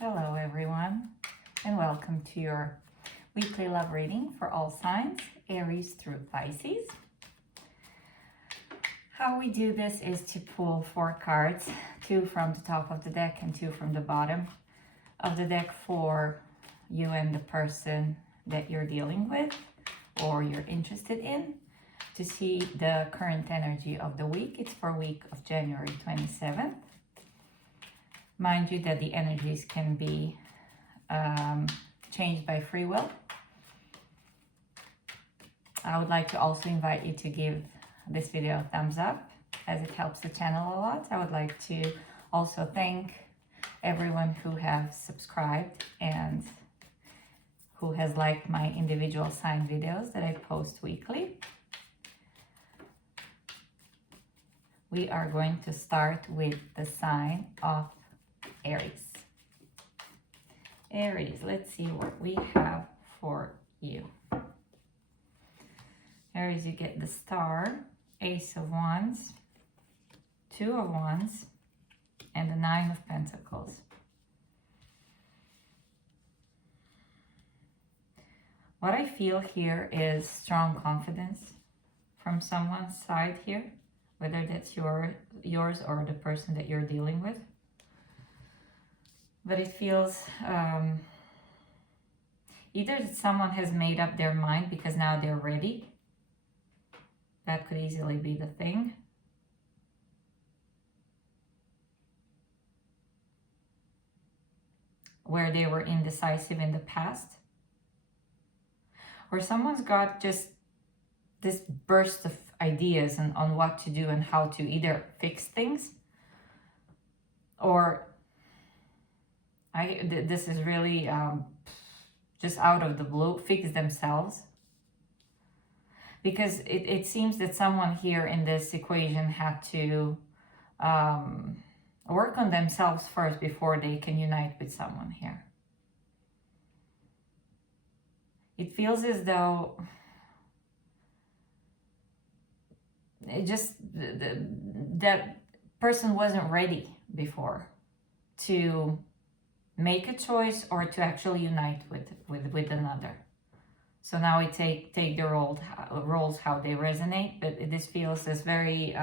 Hello everyone, and welcome to your weekly love reading for all signs, Aries through Pisces. How we do this is to pull 4 cards, 2 from the top of the deck and 2 from the bottom of the deck for you and the person that you're dealing with or you're interested in, to see the current energy of the week. It's for week of January 27th. Mind you that the energies can be changed by free will. I would like to also invite you to give this video a thumbs up, as it helps the channel a lot. I would like to also thank everyone who has subscribed and who has liked my individual sign videos that I post weekly. We are going to start with the sign of Aries. Aries, let's see what we have for you. Aries, you get the Star, Ace of Wands, 2 of Wands, and the 9 of Pentacles. What I feel here is strong confidence from someone's side here, whether that's yours or the person that you're dealing with. But it feels either that someone has made up their mind because now they're ready. That could easily be the thing. Where they were indecisive in the past. Or someone's got just this burst of ideas on what to do and how to either fix things, or this is really just out of the blue, fix themselves. Because it seems that someone here in this equation had to work on themselves first before they can unite with someone here. It feels as though that person wasn't ready before to make a choice or to actually unite with another. So now we take the roles how they resonate, but this feels as very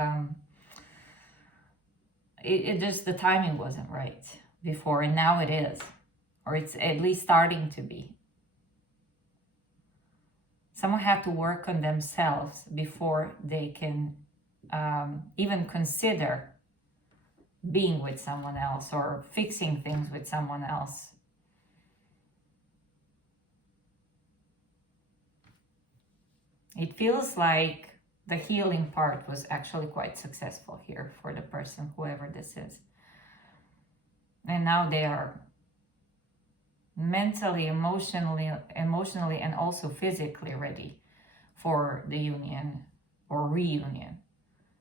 it just, the timing wasn't right before, and now it is, or it's at least starting to be. Someone had to work on themselves before they can even consider being with someone else or fixing things with someone else. It feels like the healing part was actually quite successful here for the person, whoever this is. And now they are mentally, emotionally, and also physically ready for the union or reunion.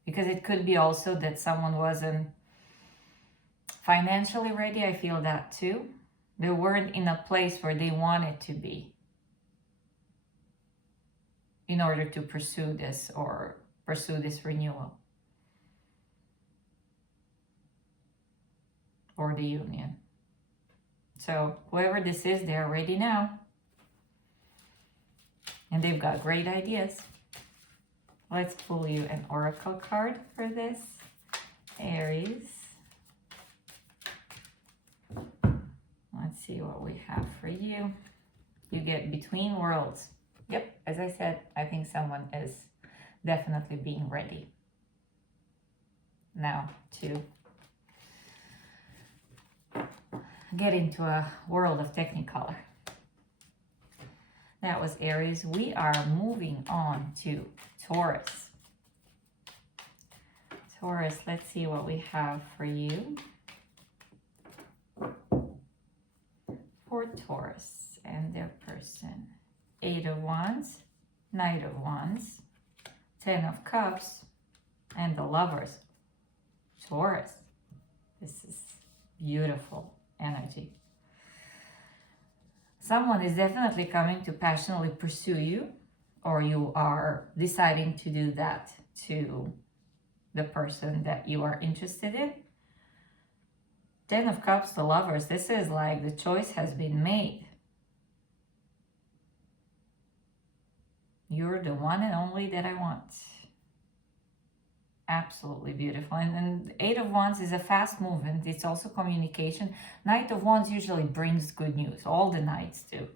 Because it could be also that someone wasn't financially ready. I feel that too. They weren't in a place where they wanted to be in order to pursue this renewal or the union. So whoever this is, they're ready now. And they've got great ideas. Let's pull you an oracle card for this, Aries. Let's see what we have for you. You get Between Worlds. Yep, as I said, I think someone is definitely being ready now to get into a world of Technicolor. That was Aries. We are moving on to Taurus. Taurus, let's see what we have for you. For Taurus and their person. 8 of Wands, Knight of Wands, 10 of Cups, and the Lovers. Taurus. This is beautiful energy. Someone is definitely coming to passionately pursue you, or you are deciding to do that to the person that you are interested in. Ten of Cups, the Lovers. This is like the choice has been made. You're the one and only that I want. Absolutely beautiful. And then Eight of Wands is a fast movement. It's also communication. Knight of Wands usually brings good news. All the Knights do.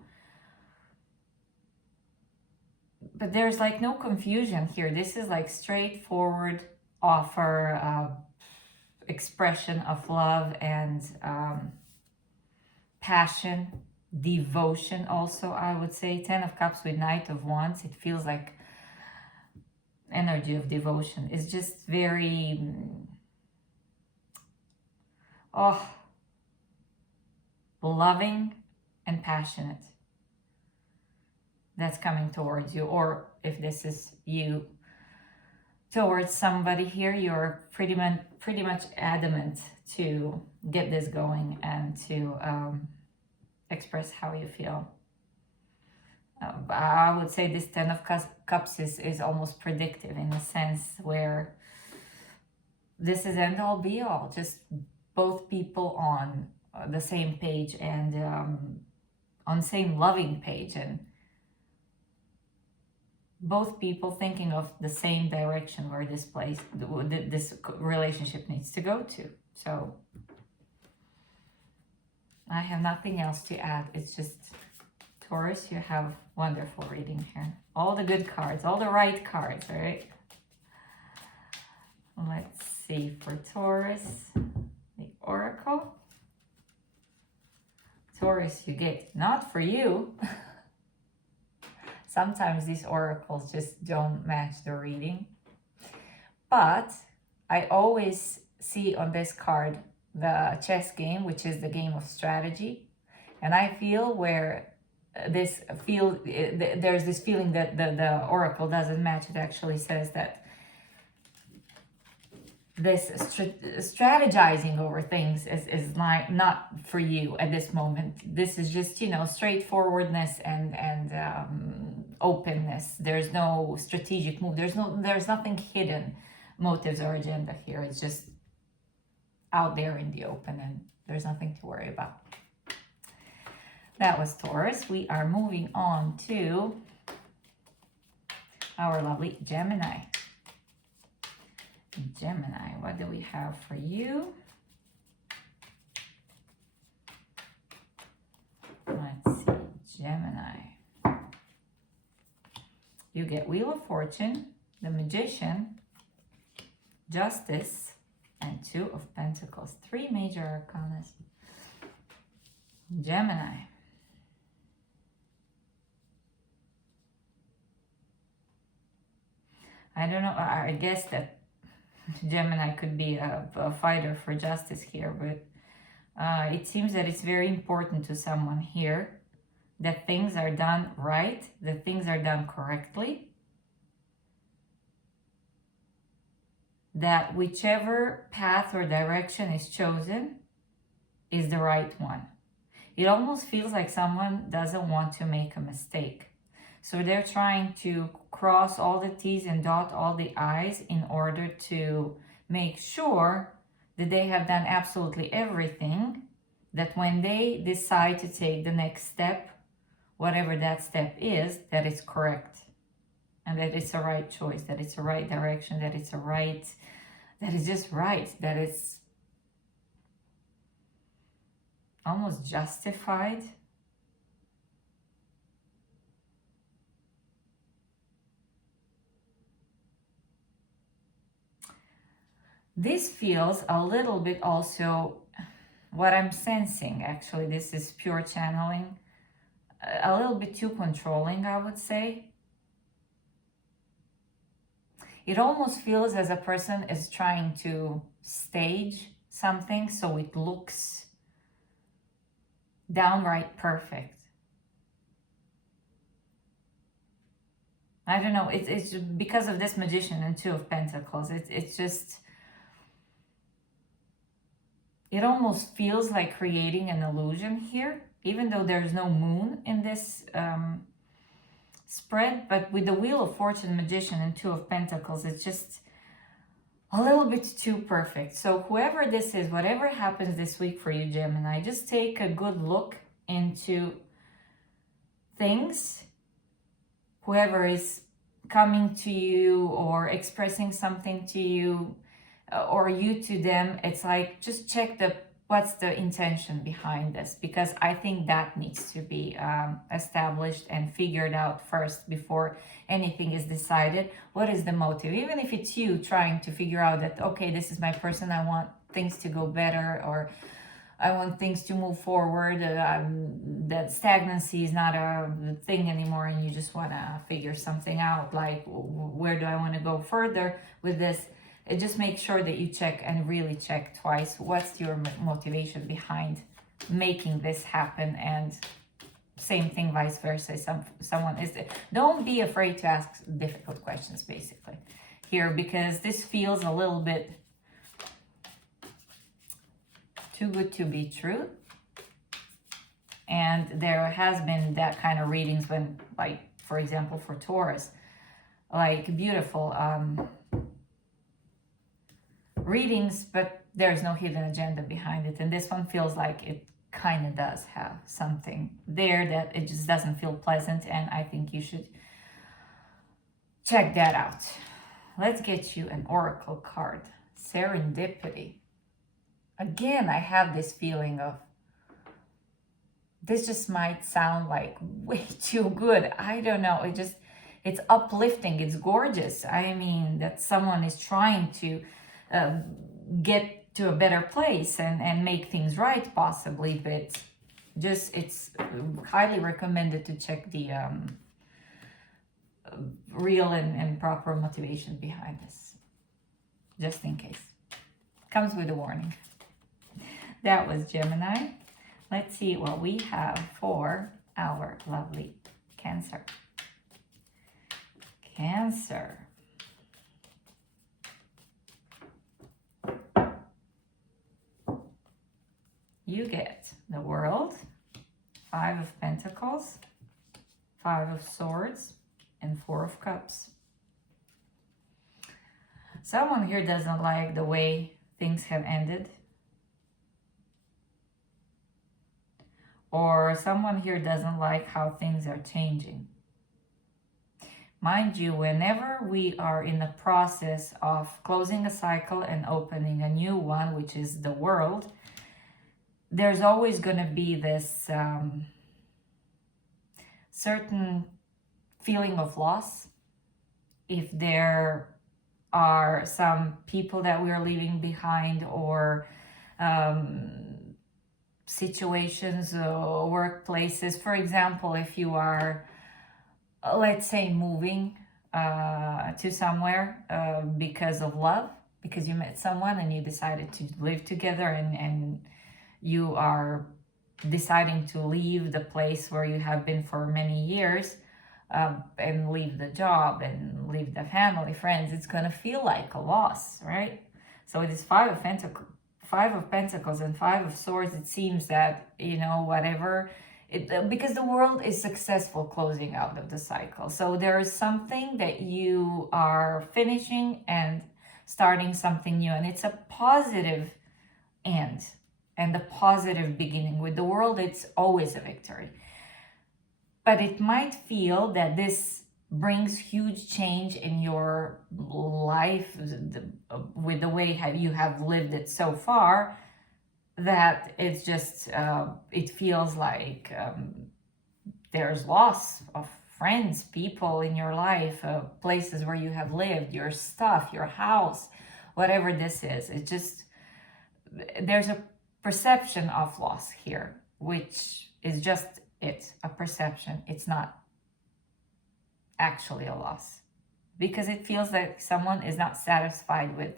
But there's like no confusion here. This is like straightforward offer, expression of love and passion, devotion also, I would say. Ten of Cups with Knight of Wands. It feels like energy of devotion. It's just very, loving and passionate. That's coming towards you. Or if this is you towards somebody here, you're pretty much adamant to get this going and to express how you feel. I would say this Ten of Cups is almost predictive in a sense where this is end all be all, just both people on the same page and on same loving page, and both people thinking of the same direction where this relationship needs to go to. So I have nothing else to add. It's just, Taurus, you have wonderful reading here. All the good cards, all the right cards, right? Let's see for Taurus, the Oracle. Taurus, you get, not for you. Sometimes these oracles just don't match the reading. But I always see on this card the chess game, which is the game of strategy. And I feel where there's this feeling that the oracle doesn't match. It actually says that this strategizing over things is not for you at this moment. This is just, straightforwardness and openness. There's no strategic move. There's nothing hidden motives or agenda here. It's just out there in the open, and there's nothing to worry about. That was Taurus. We are moving on to our lovely Gemini. Gemini, what do we have for you? Let's see, Gemini. You get Wheel of Fortune, the Magician, Justice, and Two of Pentacles. Three major arcana. Gemini. I don't know, I guess that Gemini could be a fighter for justice here, but it seems that it's very important to someone here that things are done right, that things are done correctly, that whichever path or direction is chosen is the right one. It almost feels like someone doesn't want to make a mistake. So they're trying to cross all the T's and dot all the I's in order to make sure that they have done absolutely everything, that when they decide to take the next step, whatever that step is, that it's correct. And that it's the right choice, that it's the right direction, that it's just right, that it's almost justified. This feels a little bit also what I'm sensing, actually. This is pure channeling. A little bit too controlling, I would say. It almost feels as a person is trying to stage something so it looks downright perfect. I don't know, it's because of this Magician and Two of Pentacles. It's just, it almost feels like creating an illusion here, even though there's no moon in this spread. But with the Wheel of Fortune, Magician, and Two of Pentacles, it's just a little bit too perfect. So whoever this is, whatever happens this week for you, Gemini, just take a good look into things. Whoever is coming to you or expressing something to you, or you to them, it's like, just check what's the intention behind this, because I think that needs to be established and figured out first before anything is decided. What is the motive? Even if it's you trying to figure out that, okay, this is my person, I want things to go better, or I want things to move forward, that stagnancy is not a thing anymore, and you just want to figure something out, like, where do I want to go further with this? Just make sure that you check, and really check twice, what's your motivation behind making this happen. And same thing vice versa. Someone is, don't be afraid to ask difficult questions basically here, because this feels a little bit too good to be true. And there has been that kind of readings when, like, for example, for Taurus, like, beautiful readings, but there's no hidden agenda behind it. And this one feels like it kind of does have something there, that it just doesn't feel pleasant. And I think you should check that out. Let's get you an oracle card. Serendipity. Again, I have this feeling of, this just might sound like way too good. I don't know. It's uplifting. It's gorgeous. I mean, that someone is trying to get to a better place and make things right, possibly. But just, it's highly recommended to check the real and proper motivation behind this, just in case. Comes with a warning. That was Gemini. Let's see what we have for our lovely Cancer. Cancer. You get the World, 5 of Pentacles, 5 of Swords, and 4 of Cups. Someone here doesn't like the way things have ended. Or someone here doesn't like how things are changing. Mind you, whenever we are in the process of closing a cycle and opening a new one, which is the World, there's always going to be this certain feeling of loss. If there are some people that we are leaving behind, or situations or workplaces. For example, if you are, let's say, moving to somewhere because of love, because you met someone and you decided to live together, and you are deciding to leave the place where you have been for many years, and leave the job and leave the family, friends, it's going to feel like a loss, right? So it is 5 of Pentacles and 5 of Swords. It seems that, you know, whatever, because the World is successful closing out of the cycle. So there is something that you are finishing and starting something new, and it's a positive end and a positive beginning. With the World, it's always a victory. But it might feel that this brings huge change in your life with the way you have lived it so far, that it's just, it feels like there's loss of friends, people in your life, places where you have lived, your stuff, your house, whatever this is. It just, there's a perception of loss here, which is just a perception. It's not actually a loss, because it feels like someone is not satisfied with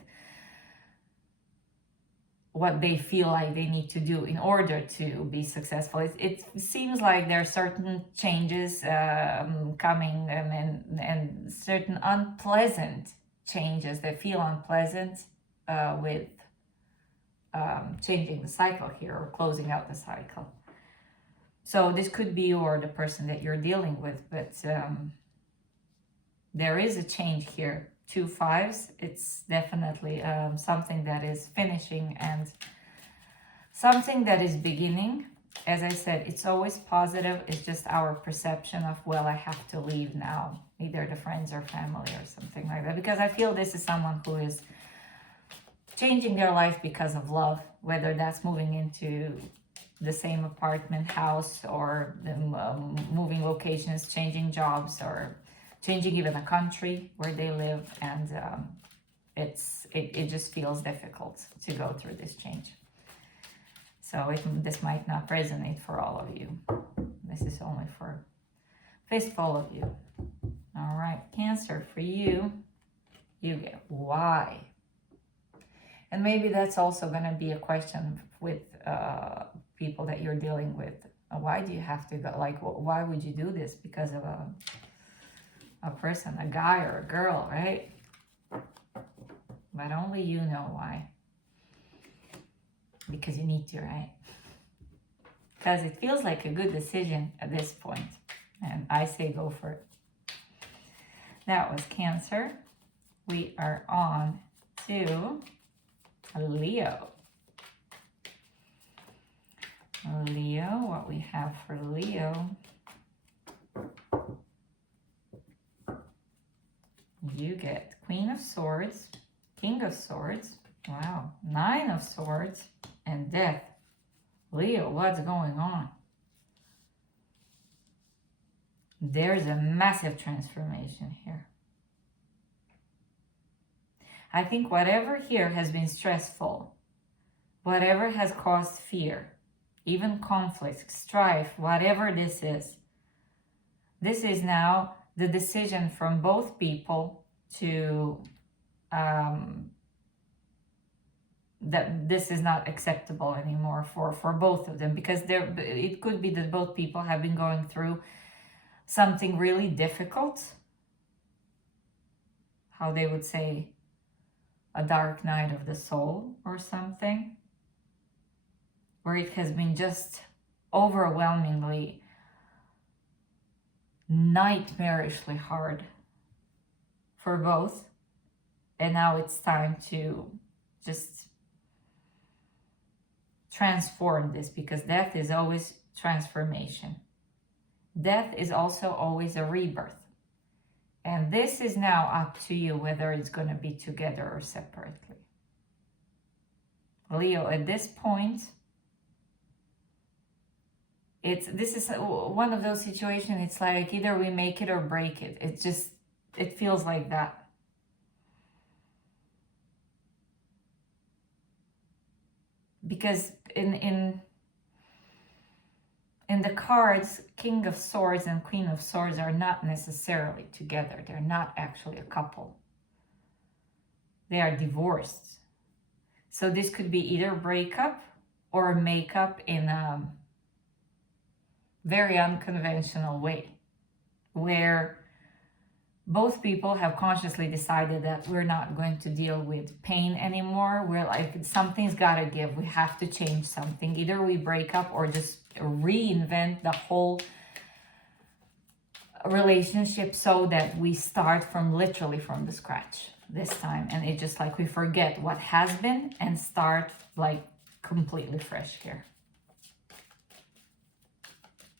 what they feel like they need to do in order to be successful. It seems like there are certain changes coming, and certain unpleasant changes that feel unpleasant with changing the cycle here, or closing out the cycle. So this could be the person that you're dealing with, but there is a change here 2 5s, it's definitely something that is finishing and something that is beginning. As I said, it's always positive. It's just our perception of, well, I have to leave now, either the friends or family or something like that. Because I feel this is someone who is changing their life because of love, whether that's moving into the same apartment, house, or moving locations, changing jobs, or changing even a country where they live. And it just feels difficult to go through this change. So this might not resonate for all of you. This is only for fistful of you. All right, Cancer, for you, you get why. And maybe that's also going to be a question with people that you're dealing with. Why do you have to go? Like, why would you do this? Because of a person, a guy or a girl, right? But only you know why. Because you need to, right? Because it feels like a good decision at this point. And I say go for it. That was Cancer. We are on to Leo. Leo, what we have for Leo. You get Queen of Swords, King of Swords, wow, 9 of Swords, and Death. Leo, what's going on? There's a massive transformation here. I think whatever here has been stressful, whatever has caused fear, even conflict, strife, whatever this is now the decision from both people to that this is not acceptable anymore for both of them, because it could be that both people have been going through something really difficult, how they would say, a dark night of the soul or something, where it has been just overwhelmingly nightmarishly hard for both, and now it's time to just transform this, because death is always transformation. Death is also always a rebirth. And this is now up to you whether it's going to be together or separately. Leo, at this point, this is one of those situations, it's like either we make it or break it. It feels like that. Because in the cards, King of Swords and Queen of Swords are not necessarily together. They're not actually a couple. They are divorced. So this could be either breakup or makeup in a very unconventional way, where both people have consciously decided that we're not going to deal with pain anymore. We're like, something's got to give. We have to change something. Either we break up or just reinvent the whole relationship so that we start literally from the scratch this time. And it's just like we forget what has been and start like completely fresh here.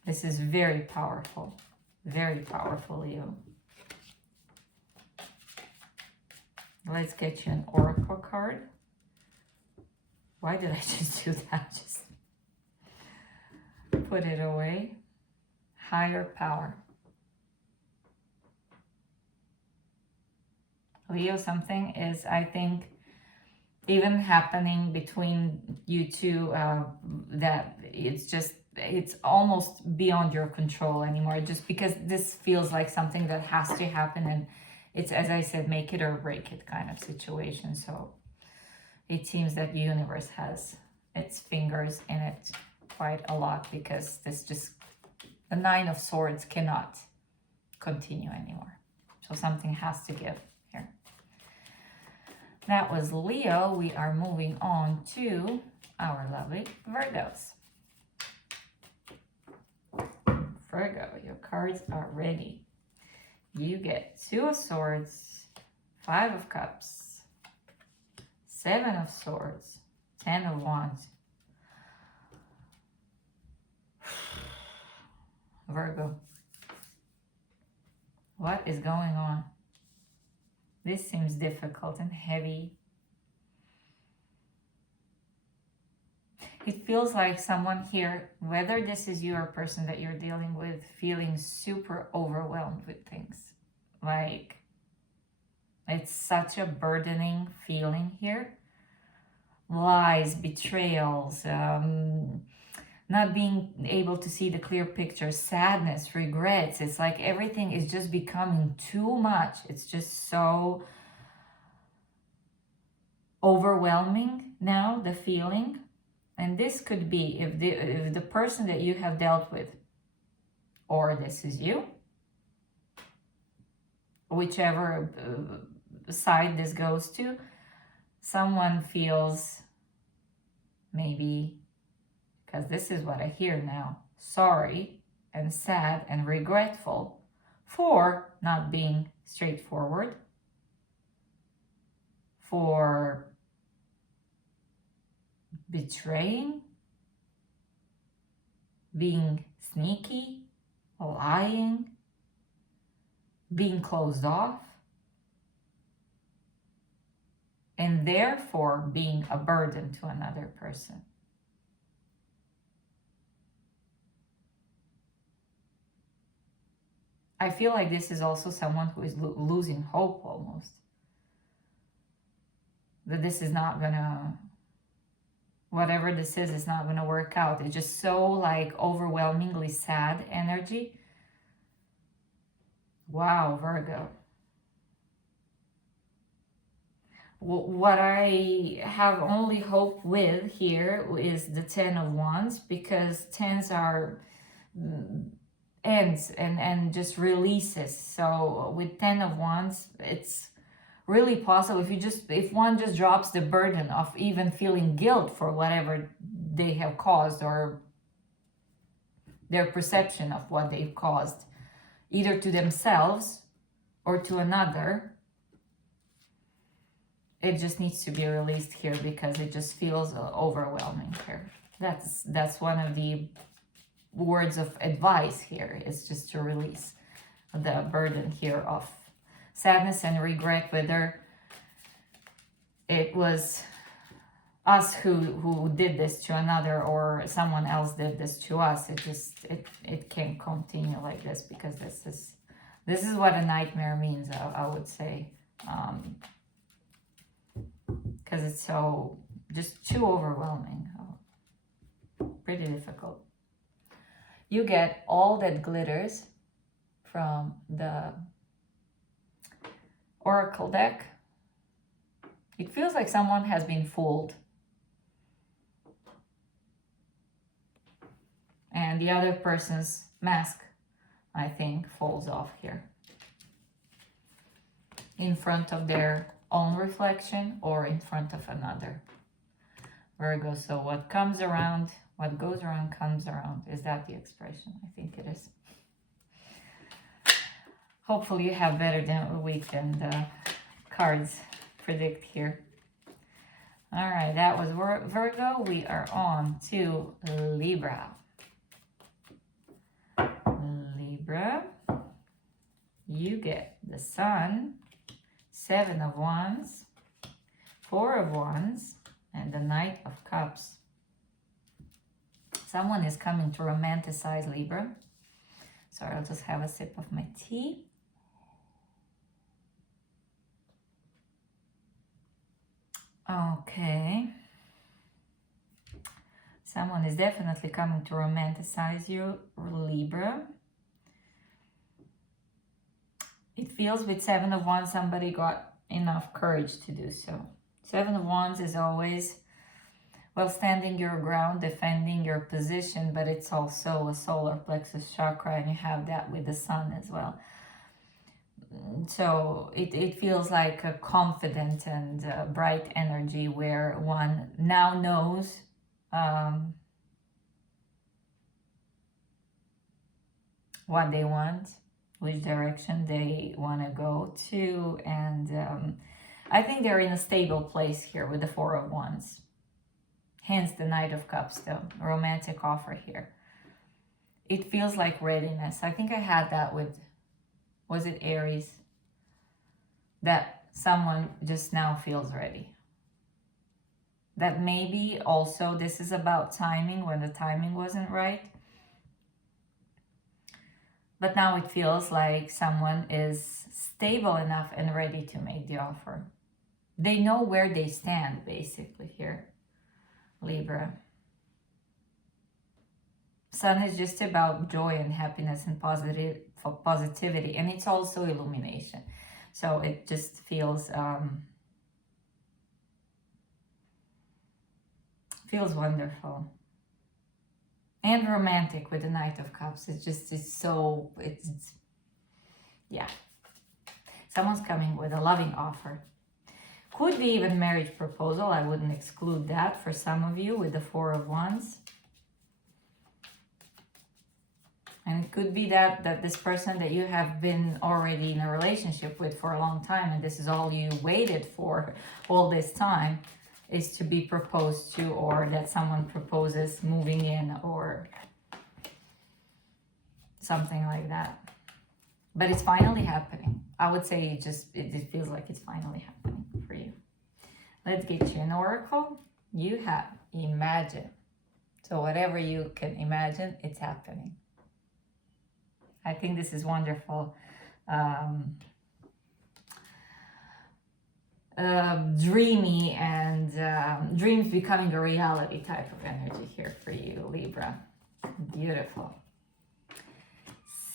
This is very powerful, Leo. Let's get you an oracle card. Why did I just do that? Just put it away. Higher power. Leo, something is, I think, even happening between you two, that it's almost beyond your control anymore, just because this feels like something that has to happen, and it's, as I said, make it or break it kind of situation. So it seems that the universe has its fingers in it quite a lot, because the 9 of Swords cannot continue anymore. So something has to give here. That was Leo. We are moving on to our lovely Virgos. Virgo, your cards are ready. You get 2 of Swords, 5 of Cups, 7 of Swords, 10 of Wands. Virgo, what is going on? This seems difficult and heavy. It feels like someone here, whether this is you or person that you're dealing with, feeling super overwhelmed with things. Like, it's such a burdening feeling here. Lies, betrayals, not being able to see the clear picture, sadness, regrets. It's like everything is just becoming too much. It's just so overwhelming now, the feeling. And this could be if the person that you have dealt with, or this is you, whichever side this goes to, someone feels maybe, because this is what I hear now, sorry and sad and regretful for not being straightforward, for betraying, being sneaky, lying, being closed off, and therefore being a burden to another person. I feel like this is also someone who is losing hope almost. That this is not gonna, whatever this is not gonna work out. It's just so like overwhelmingly sad energy. Wow, Virgo. What I have only hope with here is the 10 of Wands, because 10s are ends and just releases. So with 10 of Wands, it's really possible if one just drops the burden of even feeling guilt for whatever they have caused, or their perception of what they've caused, either to themselves or to another. It just needs to be released here because it just feels overwhelming here. That's one of the words of advice here, is just to release the burden here of sadness and regret, whether it was us who did this to another or someone else did this to us. It can't continue like this, because this is what a nightmare means, I would say, because it's so just too overwhelming, pretty difficult. You get all that glitters from the Oracle deck. It feels like someone has been fooled. And the other person's mask, I think, falls off here. In front of their own reflection or in front of another. Virgo, so what comes around, what goes around comes around. Is that the expression? I think it is. Hopefully you have better than a week than the cards predict here. All right, that was Virgo. We are on to Libra. Libra, you get the Sun, 7 of Wands, 4 of Wands, and the Knight of Cups. Someone is coming to romanticize Libra. Sorry, I'll just have a sip of my tea. Okay. Someone is definitely coming to romanticize you, Libra. It feels with 7 of Wands somebody got enough courage to do so. 7 of Wands is always, well, standing your ground, defending your position, but it's also a solar plexus chakra, and you have that with the Sun as well. So it feels like a confident and bright energy where one now knows what they want, which direction they want to go to. And I think they're in a stable place here with the Four of Wands. Hence the Knight of Cups, though. Romantic offer here. It feels like readiness. I think I had that with, was it Aries? That someone just now feels ready. That maybe also this is about timing when the timing wasn't right. But now it feels like someone is stable enough and ready to make the offer. They know where they stand, basically, here, Libra. Sun is just about joy and happiness and positivity. And it's also illumination. So it just feels wonderful. And romantic with the Knight of Cups. It's yeah. Someone's coming with a loving offer. Could be even marriage proposal. I wouldn't exclude that for some of you with the Four of Wands. And it could be that this person that you have been already in a relationship with for a long time, and this is all you waited for all this time, is to be proposed to, or that someone proposes moving in or something like that. But it's finally happening. I would say it feels like it's finally happening for you. Let's get you an oracle. You have imagine. So whatever you can imagine, it's happening. I think this is wonderful. Dreamy and dreams becoming a reality type of energy here for you, Libra. Beautiful.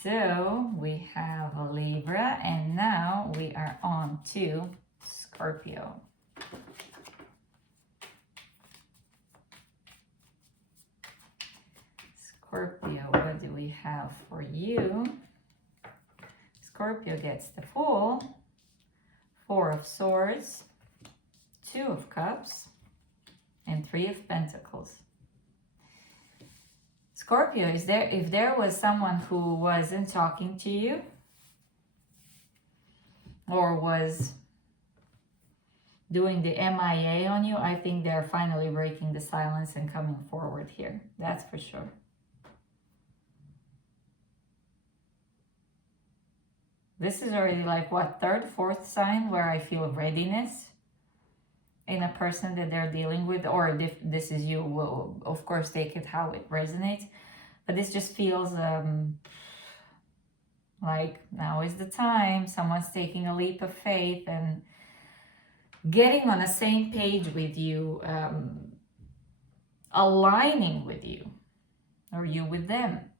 So we have a Libra, and now we are on to Scorpio. Scorpio, what do we have for you? Scorpio gets the Fool, Four of Swords, Two of Cups, and Three of Pentacles. Scorpio, if there was someone who wasn't talking to you or was doing the MIA on you, I think they're finally breaking the silence and coming forward here. That's for sure. This is already like what, third, fourth sign where I feel readiness in a person that they're dealing with, or if this is you, will of course take it how it resonates. But this just feels like now is the time. Someone's taking a leap of faith and getting on the same page with you, aligning with you, or you with them.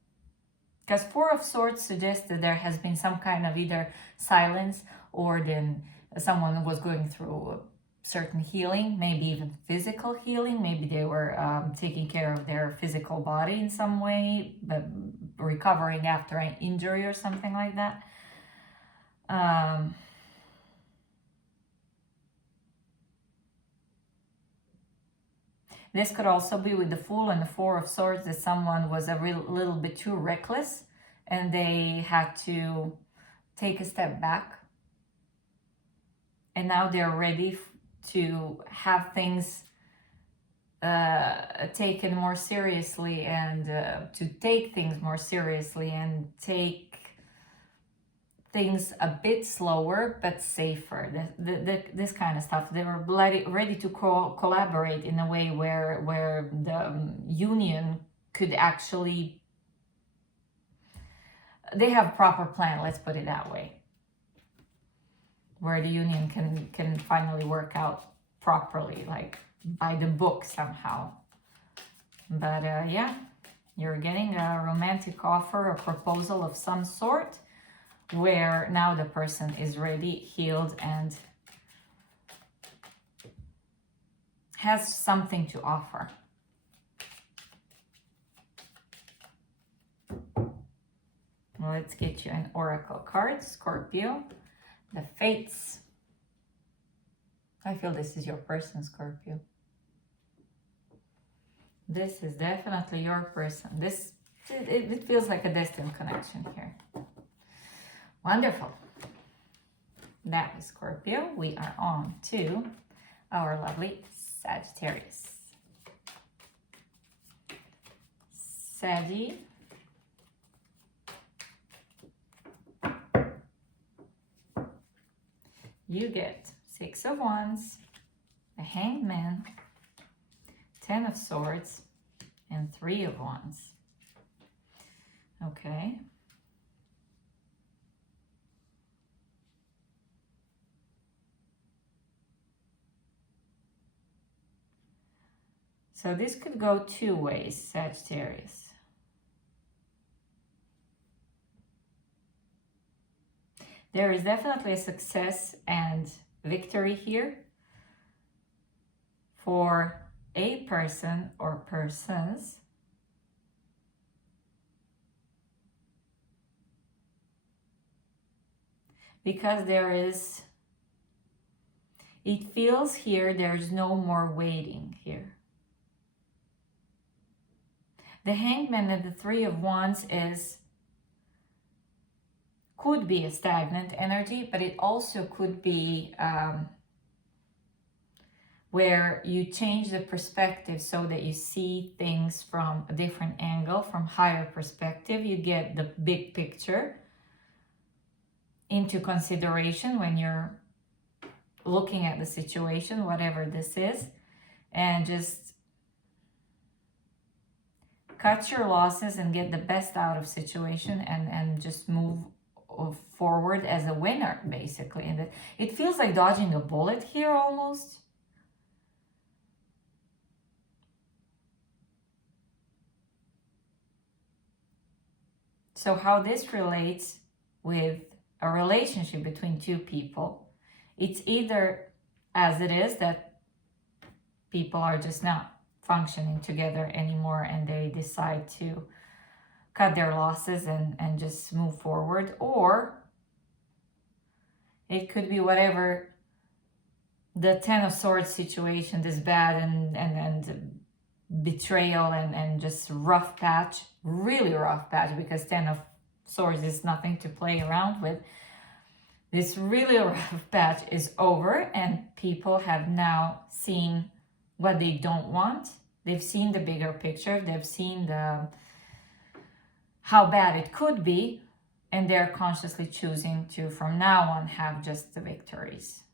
Because Four of Swords suggests that there has been some kind of either silence, or then someone was going through certain healing, maybe even physical healing. Maybe they were taking care of their physical body in some way, but recovering after an injury or something like that. This could also be with the Fool and the Four of Swords, that someone was a little bit too reckless and they had to take a step back. And now they're ready to have things taken more seriously, and to take things more seriously and take things a bit slower but safer. This kind of stuff. They were ready to collaborate in a way where the union could actually, they have a proper plan, let's put it that way, where the union can finally work out properly, like by the book somehow. But yeah, you're getting a romantic offer, a proposal of some sort, where now the person is ready, healed, and has something to offer. Let's get you an oracle card, Scorpio. The Fates. I feel this is your person, Scorpio. This is definitely your person. It feels like a destined connection here. Wonderful. That was Scorpio. We are on to our lovely Sagittarius. Saggy. You get 6 of Wands, a Hanged Man, 10 of Swords, and 3 of Wands. Okay. So this could go 2 ways, Sagittarius. There is definitely a success and victory here for a person or persons. Because there is, it feels here there's no more waiting here. The Hanged Man and the 3 of Wands could be a stagnant energy, but it also could be where you change the perspective so that you see things from a different angle, from higher perspective. You get the big picture into consideration when you're looking at the situation, whatever this is, and just cut your losses and get the best out of situation and just move forward as a winner, basically. And it feels like dodging a bullet here almost. So how this relates with a relationship between 2 people, it's either as it is that people are just not functioning together anymore and they decide to cut their losses and just move forward, or it could be whatever the 10 of Swords situation, this bad and betrayal and just rough patch, really rough patch, because 10 of Swords is nothing to play around with. This really rough patch is over and people have now seen what they don't want. They've seen the bigger picture. They've seen how bad it could be, and they're consciously choosing to, from now on, have just the victories.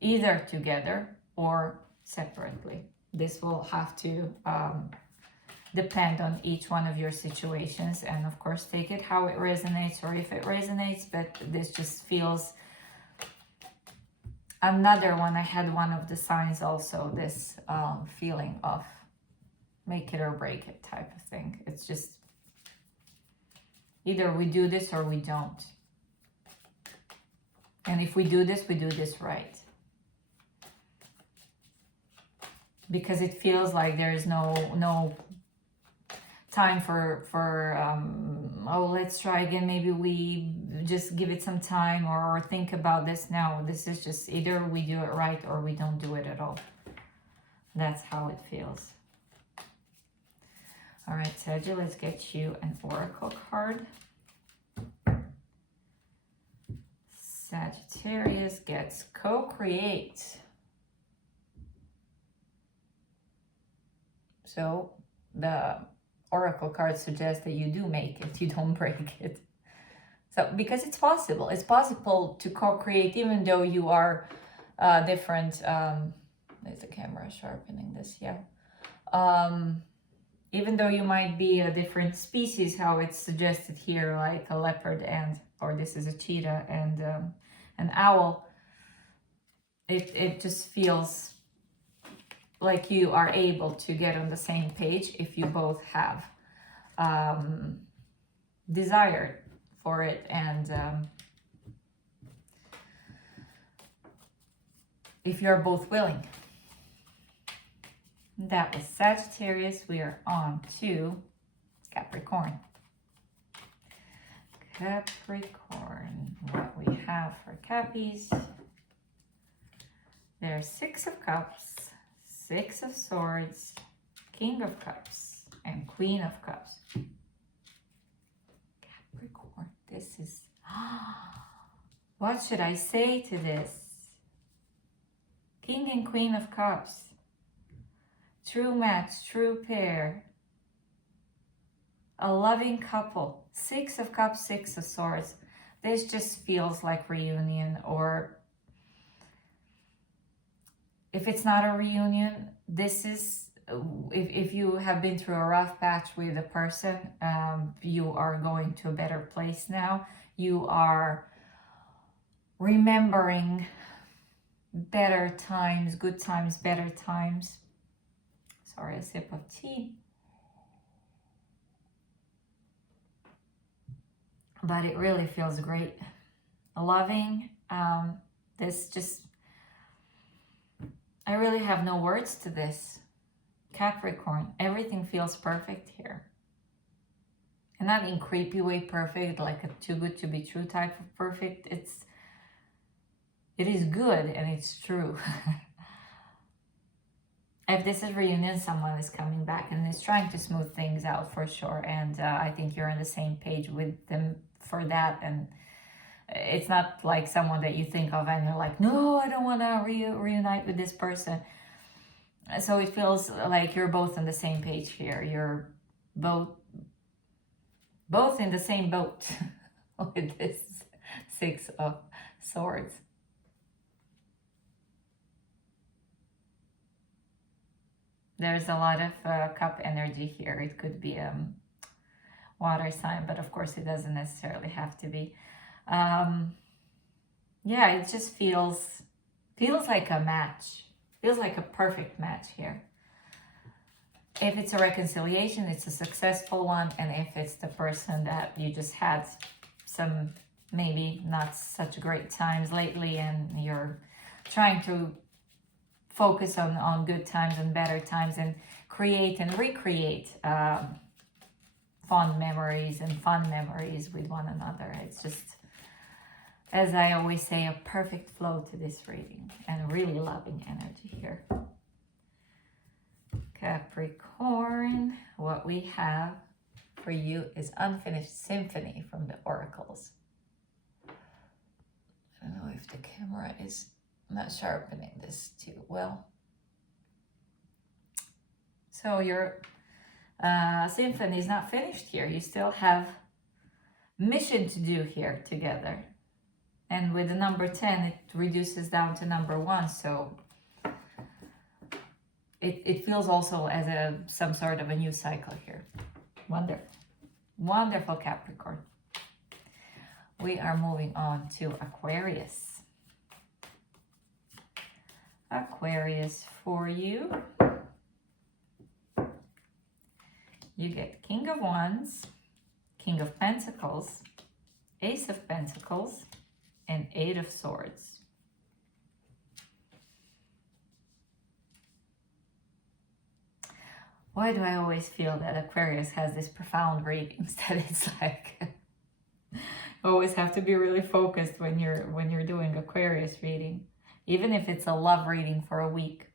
Either together or separately. This will have to depend on each one of your situations, and of course take it how it resonates, or if it resonates, but this just feels another one. I had one of the signs also, this feeling of make it or break it type of thing. It's just either we do this or we don't. And if we do this right. Because it feels like there is no time for oh, let's try again, maybe we just give it some time or think about this now. This is just either we do it right or we don't do it at all. That's how it feels. All right, Sagittarius, let's get you an oracle card. Sagittarius gets co-create. So the oracle card suggests that you do make it, you don't break it. So because it's possible to co-create even though you are different. There's the camera sharpening this, yeah. Even though you might be a different species, how it's suggested here, like a leopard or this is a cheetah and an owl, it just feels like you are able to get on the same page if you both have desire for it and if you're both willing. That was Sagittarius. We are on to Capricorn. Capricorn, what we have for Cappies. There's 6 of Cups, 6 of Swords, King of Cups, and Queen of Cups. Capricorn, this is, what should I say to this? King and Queen of Cups. True match, true pair. A loving couple. Six of Cups, Six of Swords. This just feels like reunion, or if it's not a reunion, this is, if you have been through a rough patch with a person, you are going to a better place now. You are remembering better times, good times, better times. Sorry, a sip of tea. But it really feels great. Loving, this just, I really have no words to this. Capricorn, everything feels perfect here. And not in creepy way perfect, like a too good to be true type of perfect. It is good and it's true. If this is reunion, someone is coming back and is trying to smooth things out for sure. And I think you're on the same page with them for that. And it's not like someone that you think of and you're like, no, I don't want to reunite with this person. So it feels like you're both on the same page here. You're both in the same boat with this Six of Swords. There's a lot of cup energy here. It could be a water sign, but of course it doesn't necessarily have to be. Yeah, it just feels like a match. Feels like a perfect match here. If it's a reconciliation, it's a successful one. And if it's the person that you just had some maybe not such great times lately and you're trying to focus on good times and better times and create and recreate fond memories and fun memories with one another. It's just, as I always say, a perfect flow to this reading and really loving energy here. Capricorn, what we have for you is Unfinished Symphony from the Oracles. I don't know if the camera is not sharpening this too well. So your symphony is not finished here. You still have mission to do here together. And with the number 10, it reduces down to number 1. So it feels also as some sort of a new cycle here. Wonderful. Wonderful, Capricorn. We are moving on to Aquarius. Aquarius, for you, you get King of Wands, King of Pentacles, Ace of Pentacles, and Eight of Swords. Why do I always feel that Aquarius has these profound readings that it's like you always have to be really focused when you're doing Aquarius reading, even if it's a love reading for a week.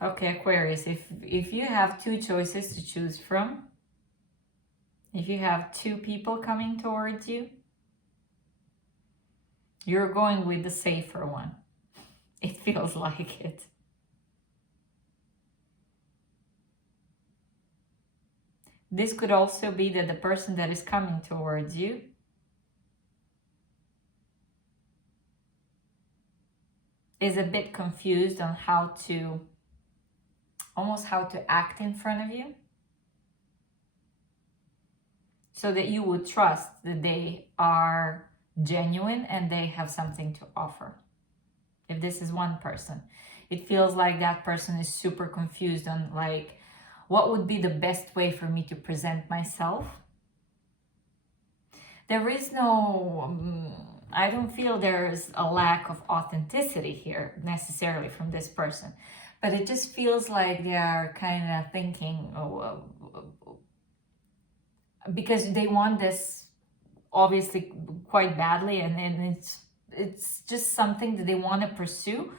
Okay, Aquarius, if you have two choices to choose from, if you have two people coming towards you, you're going with the safer one. It feels like it. This could also be that the person that is coming towards you is a bit confused on almost how to act in front of you, so that you would trust that they are genuine and they have something to offer. If this is one person, it feels like that person is super confused on like, what would be the best way for me to present myself? There is no, I don't feel there's a lack of authenticity here necessarily from this person, but it just feels like they are kind of thinking, because they want this obviously quite badly, and it's just something that they want to pursue,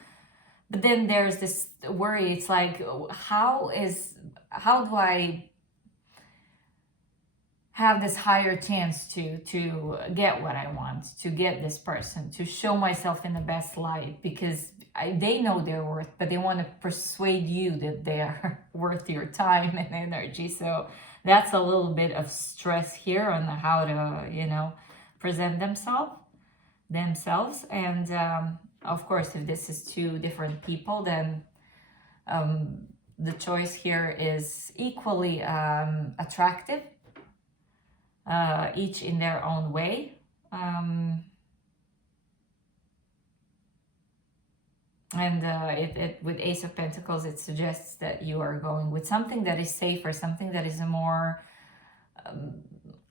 But then there's this worry. It's like, how do I have this higher chance to get what I want, to get this person, to show myself in the best light, because they know their worth, but they want to persuade you that they are worth your time and energy. So that's a little bit of stress here on how to, you know, present themselves. And of course, if this is two different people, then the choice here is equally attractive, each in their own way. And with Ace of Pentacles, it suggests that you are going with something that is safer, something that is a more,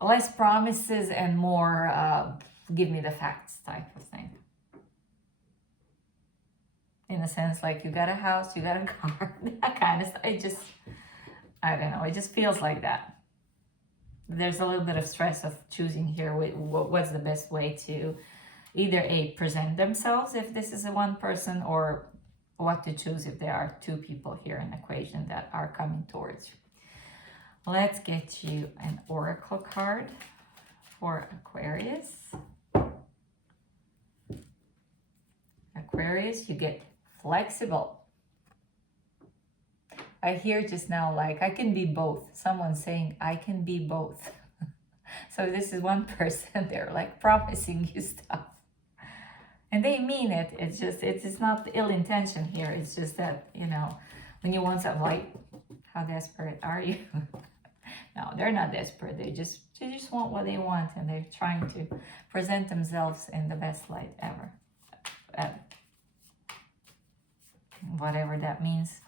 less promises and more give me the facts type of thing. In a sense, like you got a house, you got a car, that kind of stuff. I don't know, it just feels like that. There's a little bit of stress of choosing here what's the best way to either present themselves if this is a one person, or what to choose if there are two people here in the equation that are coming towards you. Let's get you an oracle card for Aquarius. Aquarius, you get flexible. I hear just now, like, I can be both. Someone's saying, I can be both. So this is one person, they're like promising you stuff. And they mean it. It's just, it's not ill intention here. It's just that, you know, when you want something, like, how desperate are you? No, they're not desperate. They just want what they want, and they're trying to present themselves in the best light ever. Whatever that means.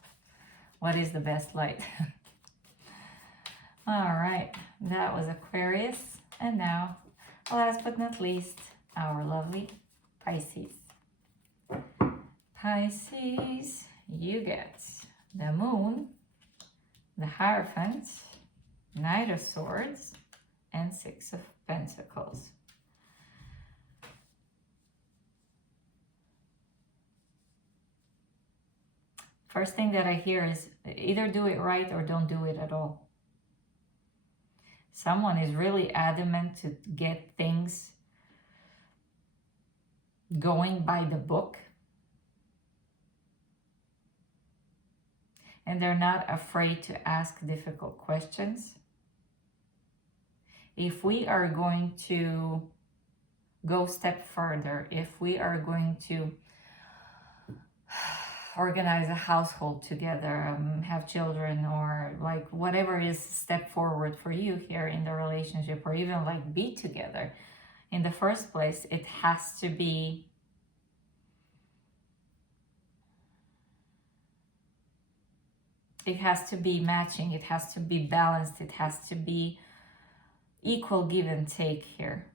What is the best light? All right, that was Aquarius. And now, last but not least, our lovely Pisces. Pisces, you get the Moon, the Hierophant, Knight of Swords, and Six of Pentacles. First thing that I hear is either do it right or don't do it at all. Someone is really adamant to get things going by the book. And they're not afraid to ask difficult questions. If we are going to go a step further, if we are going to organize a household together, have children, or like whatever is step forward for you here in the relationship, or even like be together in the first place, it has to be matching, it has to be balanced, it has to be equal give and take here.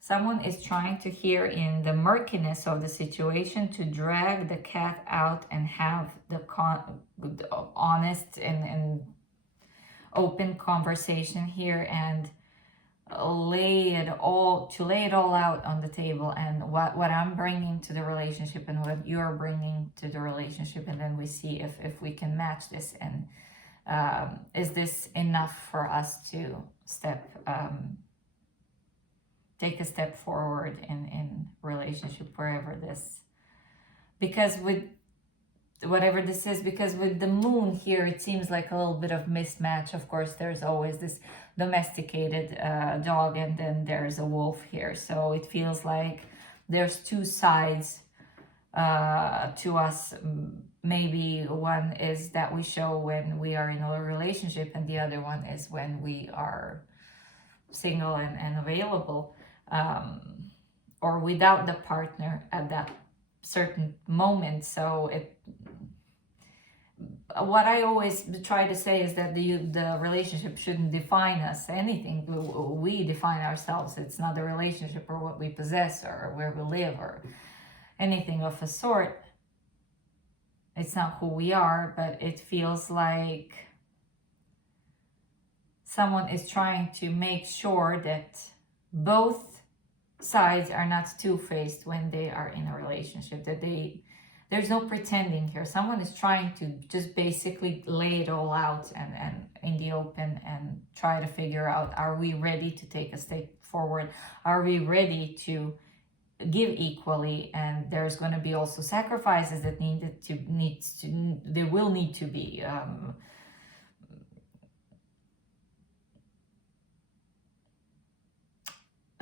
Someone is trying to, here in the murkiness of the situation, to drag the cat out and have the honest and open conversation here, and lay it all out on the table, and what I'm bringing to the relationship and what you're bringing to the relationship, and then we see if we can match this, and is this enough for us to take a step forward in relationship, wherever this, because with whatever this is, because with the Moon here, it seems like a little bit of mismatch. Of course, there's always this domesticated dog, and then there's a wolf here. So it feels like there's two sides to us. Maybe one is that we show when we are in a relationship, and the other one is when we are single and available, or without the partner at that certain moment. So what I always try to say is that the relationship shouldn't define us, anything. We define ourselves. It's not the relationship or what we possess or where we live or anything of a sort. It's not who we are, but it feels like someone is trying to make sure that both sides are not two-faced when they are in a relationship, that there's no pretending here. Someone is trying to just basically lay it all out and in the open and try to figure out, are we ready to take a step forward? Are we ready to give equally? And there's going to be also sacrifices that there will need to be.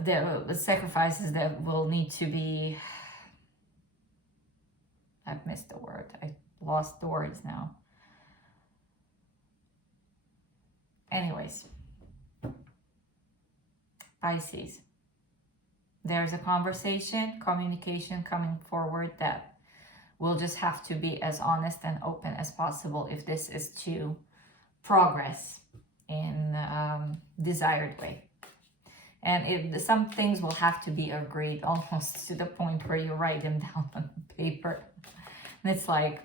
The sacrifices that will need to be, I've missed the word. I lost the words now. Anyways, Pisces. There's a conversation, communication coming forward that will just have to be as honest and open as possible if this is to progress in desired way. And some things will have to be agreed almost to the point where you write them down on paper. And it's like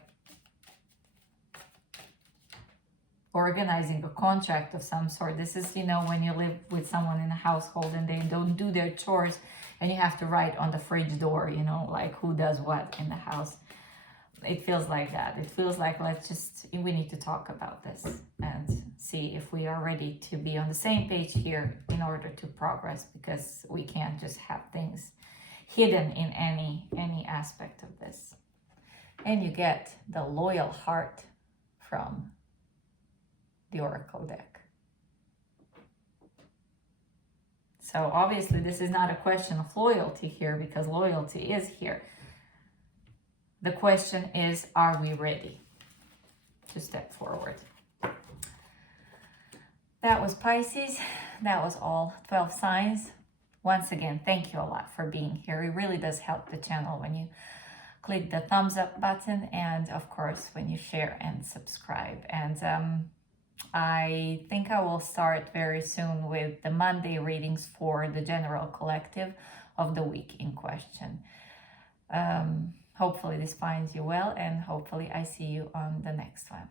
organizing a contract of some sort. This is, when you live with someone in a household and they don't do their chores and you have to write on the fridge door, like who does what in the house. It feels like that. It feels like we need to talk about this and see if we are ready to be on the same page here in order to progress, because we can't just have things hidden in any aspect of this. And you get the loyal heart from the Oracle deck. So obviously this is not a question of loyalty here, because loyalty is here. The question is, are we ready to step forward? That was Pisces. That was all 12 signs. Once again, thank you a lot for being here. It really does help the channel when you click the thumbs up button, and of course when you share and subscribe. And I think I will start very soon with the Monday readings for the general collective of the week in question. Hopefully this finds you well, and hopefully I see you on the next one.